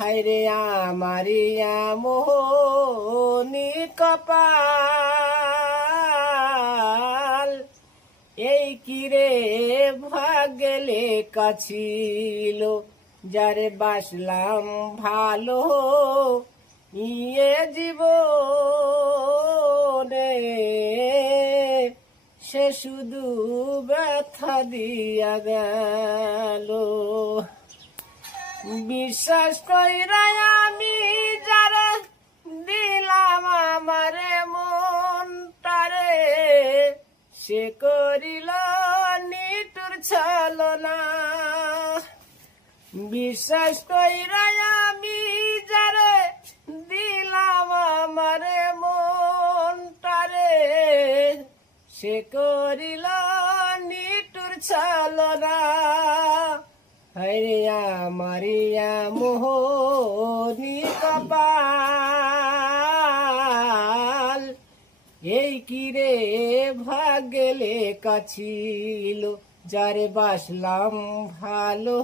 হায়রে আমারিয়া মোহনি কপাল, এই কিরে ভাগলে কাছিল, যারে বাসলাম ভালো ইয়ে জীবনে, সে শুধু ব্যথা দিয়া গেল। বিশ্বাস কইরা আমি যারে দিলাম আমারে মনটারে, সে করিল নিটুর ছলনা। বিশ্বাস কইরা আমি যারে দিলাম আমারে মনটারে, সে করিল নিটুর ছলনা। হায়রে আমারিয়া মোহনি কপাল, এই কিরে ভাগলে কাছিল, যারে বাসলাম ভালো।